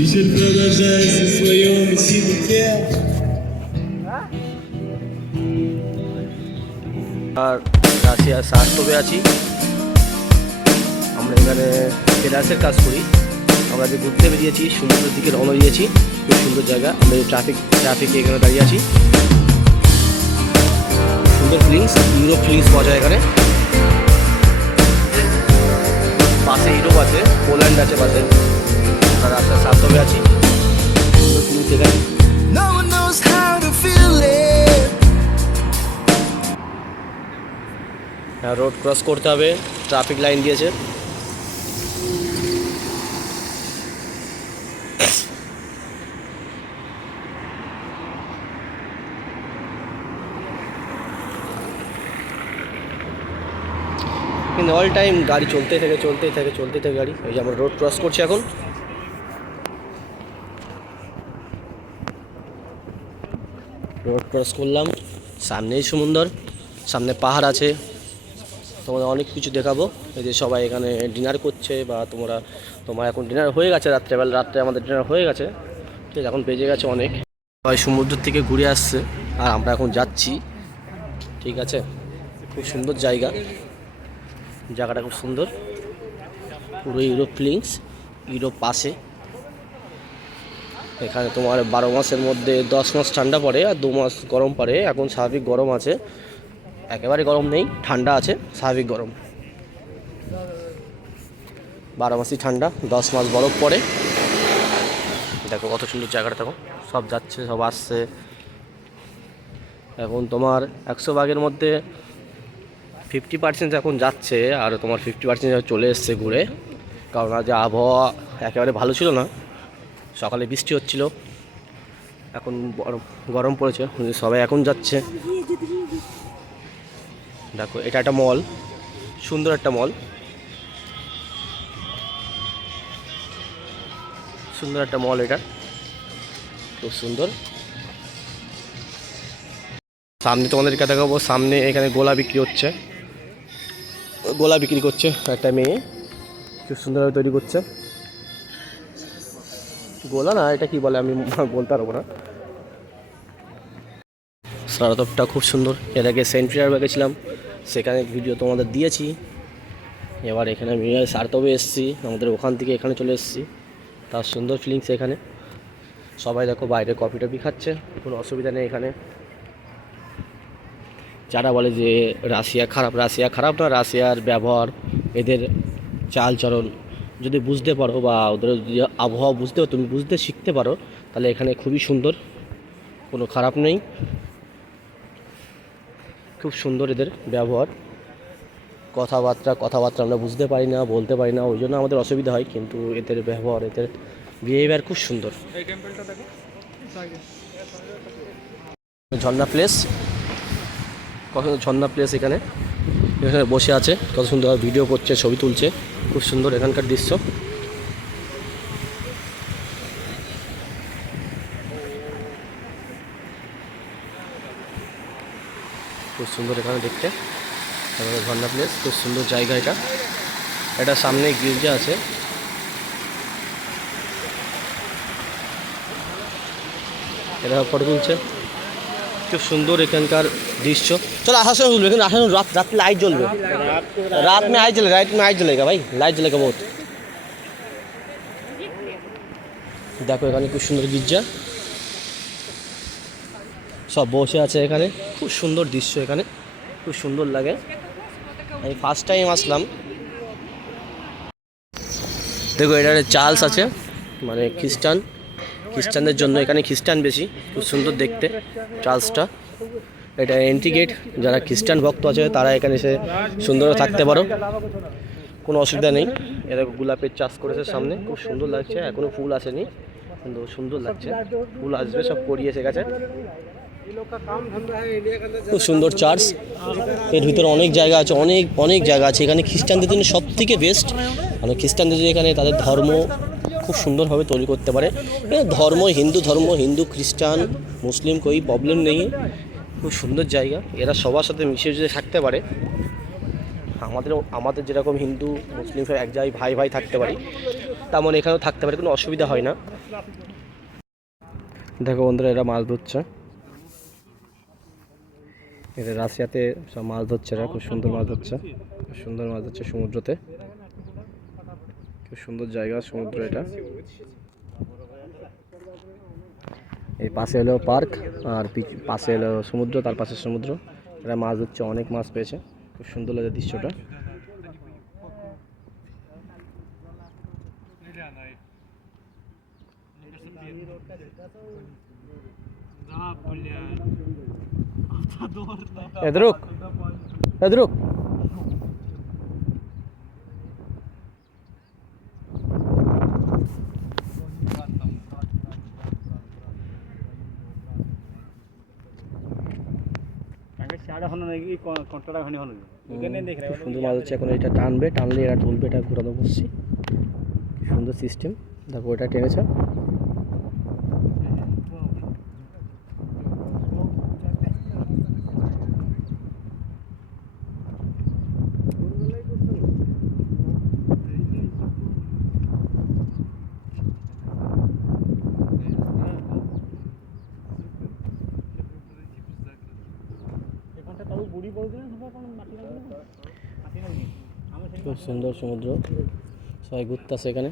Вечер продолжается в своем силуте. আর Russia সার্থবে আছি। আমরা এখানে টেরাসের কাজ করি। আমরা যে ঘুরতে বেরিয়েছি, সমুদ্রের দিকে রওনা দিয়েছি। খুব সুন্দর জায়গা। আমরা ট্রাফিকে এখানে দাঁড়িয়ে আছি। সুন্দর ফিলিংস, ইউরোপ ফিলিংস পাওয়া যায় এখানে। পাশে ইউরোপ আছে, পোল্যান্ড আছে পাশে। আর রাশিয়া সার্থবে আছি। সুন্দর ফিলিংস এখানে। No one knows how to feel it. Road cross করতে হবে, ট্রাফিক লাইন দিয়েছে। কিন্তু অল টাইম গাড়ি চলতেই থাকে গাড়ি। এই যে আমরা রোড ক্রস করছি এখন। রোড ক্রস করলাম, সামনেই সমুদ্র, সামনে পাহাড় আছে। তোমাদের অনেক কিছু দেখাবো। এই যে সবাই এখানে ডিনার করছে, বা তোমার এখন ডিনার হয়ে গেছে। রাত্রে আমাদের ডিনার হয়ে গেছে। ঠিক আছে, এখন বেজে গেছে অনেক। সবাই সমুদ্র থেকে ঘুরে আসছে, আর আমরা এখন যাচ্ছি। ঠিক আছে, খুব সুন্দর জায়গাটা খুব সুন্দর। পুরো ইউরোপ ফিলিংস, ইউরোপ পাশে। এখানে তোমার 12 মাসের মধ্যে 10 মাস ঠান্ডা পড়ে আর 2 মাস গরম পড়ে। এখন স্বাভাবিক গরম আছে, একেবারে গরম নেই, ঠান্ডা আছে, স্বাভাবিক গরম। 12 মাসই ঠান্ডা, 10 মাস বরফ পড়ে। দেখো কত সুন্দর জায়গাটা, দেখো সব যাচ্ছে, সব আসছে। এখন তোমার 100 ভাগের মধ্যে 50% এখন যাচ্ছে, আর তোমার 50% চলে এসছে ঘুরে। কারণ আজ আবহাওয়া একেবারে ভালো ছিল না। সকালে বৃষ্টি হচ্ছিল, এখন গরম পড়েছে, সবাই এখন যাচ্ছে। দেখো এটা একটা মল, সুন্দর একটা মল, এটা খুব সুন্দর। সামনে তোমাদেরকে দেখাবো, সামনে এখানে গোলা বিক্রি করছে একটা মেয়ে, খুব সুন্দরভাবে তৈরি করছে। গোলা না, এটা কি বলে আমি বলতে পারবো না। সারাতপটা খুব সুন্দর। এর আগে সেন্ট পিটারবার্গে গেছিলাম, সেখানে ভিডিও তোমাদের দিয়েছি। এবার এখানে আমি সারতবে এসেছি, আমাদের ওখান থেকে এখানে চলে এসেছি। তার সুন্দর ফিলিংস এখানে। সবাই দেখো বাইরে কফি টফি খাচ্ছে, কোনো অসুবিধা নেই এখানে। যারা বলে যে রাশিয়া খারাপ না, রাশিয়ার ব্যবহার, এদের চালচরণ যদি বুঝতে পারো, বা ওদের যদি আবহাওয়া তুমি বুঝতে শিখতে পারো, তাহলে এখানে খুবই সুন্দর, কোনো খারাপ নেই। খুব সুন্দর এদের ব্যবহার, কথাবার্তা আমরা বুঝতে পারি না, বলতে পারি না, ওই জন্য আমাদের অসুবিধা হয়। কিন্তু এদের ব্যবহার, এদের বিহেভিয়ার খুব সুন্দর। ঝর্ণা প্লেস, কত ঝর্ণা প্লেস। এখানে বসে আছে, কত সুন্দর ভিডিও করছে, ছবি তুলছে। খুব সুন্দর এখানকার দৃশ্য। খুব সুন্দর এখানে দেখতে। ঝর্ণা প্লেস, খুব সুন্দর জায়গা এটা সামনে গির্জা আছে। এরা ফটো তুলছে, খুব সুন্দর এখানকার দৃশ্য। চলো আসার সময় তুলবে, এখানে আসার রাত লাইট জ্বলবে। रात में आइट जलेगा भाई, लाइट जलेगा बहुत। দেখো এখানে খুব সুন্দর গির্জা, সব বসে আছে এখানে। খুব সুন্দর দৃশ্য এখানে, খুব সুন্দর লাগে। আমি ফার্স্ট টাইম আসলাম। দেখো এটা চার্লস আছে, মানে খ্রিস্টানদের জন্য। এখানে খ্রিস্টান বেশি, খুব সুন্দর দেখতে চার্লসটা। এটা এন্ট্রি গেট, যারা খ্রিস্টান ভক্ত আছে তারা এখানে এসে সুন্দর থাকতে পারো, কোনো অসুবিধা নেই। এরা গোলাপের চাষ করেছে সামনে, খুব সুন্দর লাগছে। এখনও ফুল আসেনি, কিন্তু সুন্দর লাগছে। ফুল আসবে, সব করিয়ে এসে গেছে। খুব সুন্দর চার্চ। এর ভিতরে অনেক জায়গা আছে, অনেক জায়গা আছে। এখানে খ্রিস্টানদের জন্য সব থেকে বেস্ট, মানে খ্রিস্টানদের জন্য এখানে তাদের ধর্ম খুব সুন্দরভাবে তৈরি করতে পারে। হিন্দু খ্রিস্টান মুসলিম কোনো প্রবলেম নেই। খুব সুন্দর জায়গা, এরা সবার সাথে মিশে যদি থাকতে পারে। আমাদের আমাদের যেরকম হিন্দু মুসলিম সব এক জায়গায় ভাই ভাই থাকতে পারি, তেমন এখানেও থাকতে পারে, কোনো অসুবিধা হয় না। দেখো বন্ধুরা, এরা মাছ ধরছে, এরা রাশিয়াতে সব মাছ ধরছে, এরা খুব সুন্দর মাছ ধরছে, খুব সুন্দর মাছ ধরছে সমুদ্রতে। খুব সুন্দর জায়গা সমুদ্র এটা। এই পাশে হলো পার্ক, আর পাশে হলো সমুদ্র, তার পাশে সমুদ্র। এরা মাছ ধরছে, অনেক মাছ পেয়েছে, খুব সুন্দর লাগে দৃশ্যটা। এদরুক এদরুক সুন্দর মাছ হচ্ছে। এখন এটা টানবে, টানলে এরা তুলবে, এটা ঘোরানো বসছি, সুন্দর সিস্টেম। দেখো ওটা টেনেছে, খুব সুন্দর সমুদ্র, সবাই ঘুরতেছে এখানে,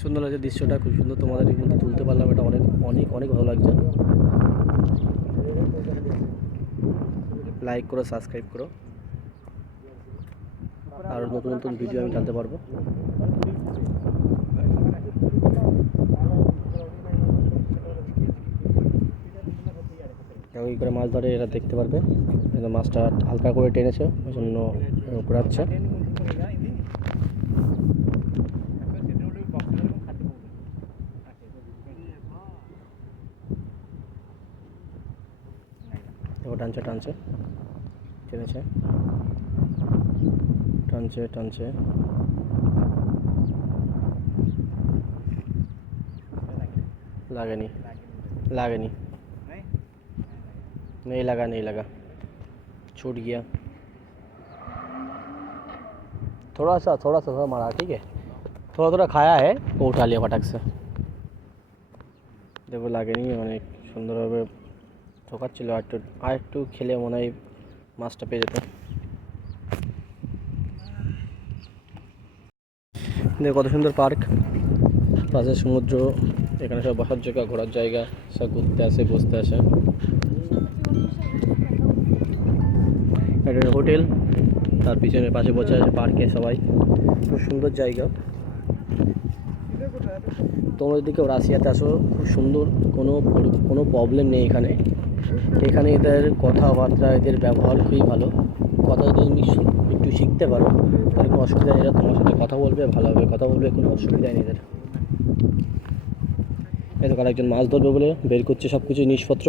সুন্দর লাগছে দৃশ্যটা, খুব সুন্দর। তোমাদের কিন্তু তুলতে পারলাম, এটা অনেক অনেক অনেক ভালো লাগছে। লাইক করো, সাবস্ক্রাইব করো, আর নতুন নতুন ভিডিও আমি জানতে পারবো। কেমন করে মাছ ধরে এরা দেখতে পারবে। মাছটা হালকা করে টেনেছে, ওই জন্য ঘোরাচ্ছে। টানছে টানছে, টেনেছে, টানছে টানছে, লাগেনি लागेनी, नहीं लगा, छूट गया। थोड़ा सा मारा, ठीक है, थोड़ा खाया है, वो उठा लिया फटाक से। देखो लागेनी, अनेक सुंदरभाবে ঠোকাচ্ছিল, আর একটু খেলে মনে হয় মাছটা পেয়ে যেত। দেখো কত সুন্দর পার্ক, পাশে সমুদ্র, এখানে সব বসার জায়গা, ঘোরার জায়গা, সব ঘুরতে আসে, বসতে আসে। এটা হোটেল, তার পিছনে পাশে বসে আছে পার্কে সবাই, খুব সুন্দর জায়গা। তোমরা যদি কেউ রাশিয়াতে আসো, খুব সুন্দর, কোনো প্রবলেম নেই এখানে। এখানে এদের কথাবার্তা, এদের ব্যবহার খুবই ভালো। কথা যদি তুমি একটু শিখতে পারো, তাহলে কোনো অসুবিধা নেই, এরা তোমার সাথে কথা বলবে, ভালোভাবে কথা বলবে, কোনো অসুবিধা নেই এদের। এই তো আরেকজন মাছ ধরবে বলে বের করছে সব কিছু জিনিসপত্র।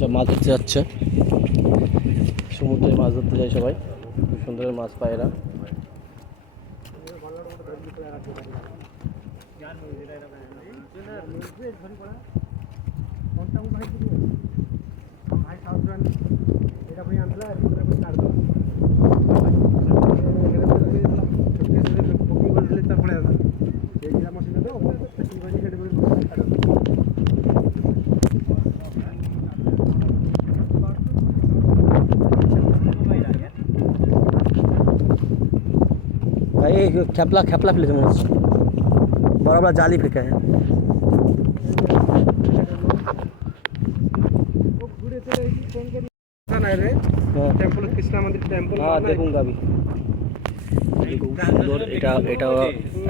সব মাছ ধরতে যাচ্ছে, সমুদ্রে মাছ ধরতে যায় সবাই, খুব সুন্দর মাছ পায় এরা। भाई खेपला फेंके मने हच्छे, बड़ा बड़ा जाली फेंके हैं। हाँ देखूंगा अभी। খুব সুন্দর এটা, এটা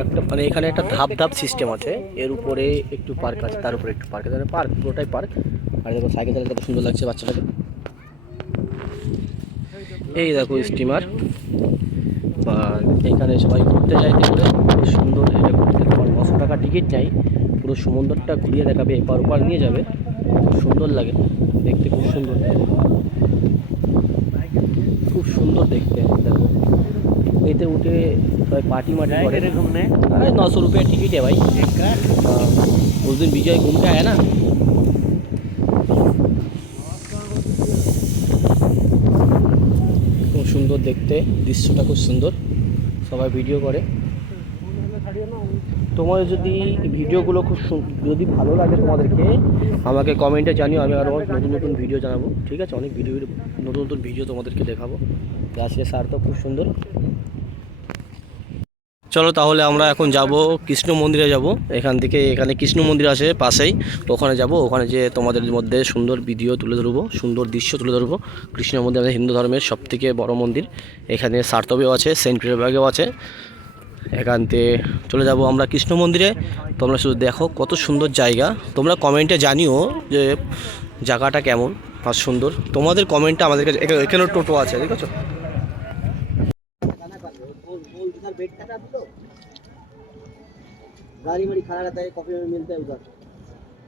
একটা মানে এখানে একটা ধাপ ধাপ সিস্টেম আছে, এর উপরে একটু পার্ক আছে, তার উপরে একটু পার্ক আছে, পার্ক পুরোটাই পার্ক। আর দেখো সাইকেল চালাতে কত সুন্দর লাগছে বাচ্চাটাকে। এই দেখো স্টিমার, বা এখানে সবাই ঘুরতে যায়, দেখলে খুব সুন্দর। এটা ঘুরতে তোমার 900 টাকা টিকিট চাই, পুরো সমুদ্রটা ঘুরিয়ে দেখাবে, এপার ওপার নিয়ে যাবে, খুব সুন্দর লাগে দেখতে, খুব সুন্দর। খুব সুন্দর দেখতে। দেখো এতে उठे सबाई पार्टी मार्टी करे घूमने। अरे 900 रुपये टिकट है भाई हाँ, उस दिन विजय घूम के आया ना। খুব সুন্দর দেখতে, দৃশ্যটা খুব সুন্দর, সবাই ভিডিও করে। তোমার যদি ভিডিওগুলো খুব যদি ভালো লাগে তোমাদেরকে আমাকে কমেন্টে জানিও, আমি আরও নতুন নতুন ভিডিও জানাবো, ঠিক আছে? অনেক ভিডিও নতুন নতুন ভিডিও তোমাদেরকে দেখাবো। আজকে সার তো খুব সুন্দর। চলো তাহলে আমরা এখন যাব কৃষ্ণ মন্দিরে যাব। এখান থেকে এখানে কৃষ্ণ মন্দির আছে পাশেই, ওখানে যাব। ওখানে যে তোমাদের মধ্যে সুন্দর ভিডিও তুলে ধরবো, সুন্দর দৃশ্য তুলে ধরবো। কৃষ্ণ মন্দির আমাদের হিন্দু ধর্মের সবথেকে বড় মন্দির। এখানে সার্থবেও আছে, সেন্ট পিটারবার্গেও আছে। এখান থেকে চলে যাব আমরা কৃষ্ণ মন্দিরে। তোমরা শুধু দেখো কত সুন্দর জায়গা। তোমরা কমেন্টে জানিও যে জায়গাটা কেমন আর সুন্দর। তোমাদের কমেন্টটা আমাদের কাছে, এখানেও টোটো আছে, ঠিক আছে? गाड़ी वाड़ी खड़ा रहता है, कॉफी में मिलता है उधर,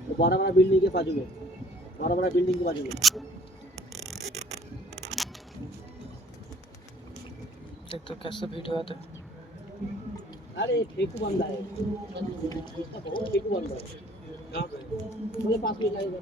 तो बड़ा बड़ा बिल्डिंग के बाजू में, बड़ा बड़ा बिल्डिंग के बाजू में। देख तो कैसे वीडियो आता है। अरे ठेकू बंदा है, इसका बहुत ठेकू बंदा है। कहाँ पे? बोले 5 मिनट लगेगा।